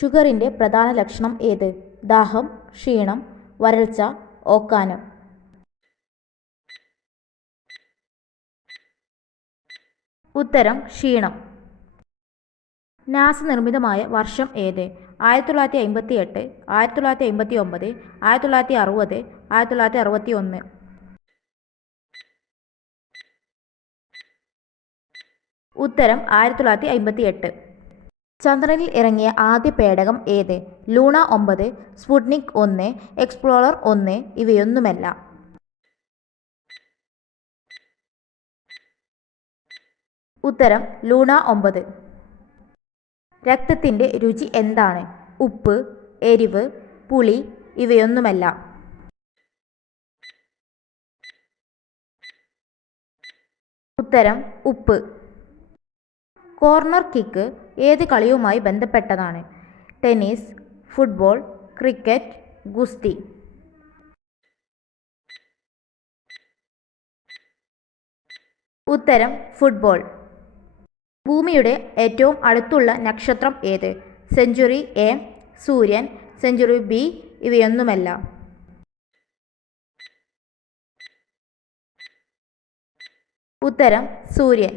ഷുഗറിൻ്റെ പ്രധാന ലക്ഷണം ഏത്? ദാഹം, ക്ഷീണം, വരൾച്ച, ഓക്കാനം. ഉത്തരം ക്ഷീണം. നാസ നിർമ്മിതമായ വർഷം ഏത്? 1958, 1959, 1960, 1961. ഉത്തരം 1958. ചന്ദ്രനിൽ ഇറങ്ങിയ ആദ്യ പേടകം ഏത്? Luna 9, Sputnik 1, explorer 1 ഇവയൊന്നുമല്ല. ഉത്തരം ലൂണ 9. രക്തത്തിൻ്റെ രുചി എന്താണ്? ഉപ്പ്, എരിവ്, പുളി ഇവയൊന്നുമല്ല. ഉത്തരം ഉപ്പ്. കോർണർ കിക്ക് ഏത് കളിയുമായി ബന്ധപ്പെട്ടതാണ്? ടെന്നീസ്, ഫുട്ബോൾ, ക്രിക്കറ്റ്, ഗുസ്തി. ഉത്തരം ഫുട്ബോൾ. ഭൂമിയുടെ ഏറ്റവും അടുത്തുള്ള നക്ഷത്രം ഏത്? സെഞ്ച്വറി എ, സൂര്യൻ, സെഞ്ച്വറി ബി ഇവയൊന്നുമല്ല. ഉത്തരം സൂര്യൻ.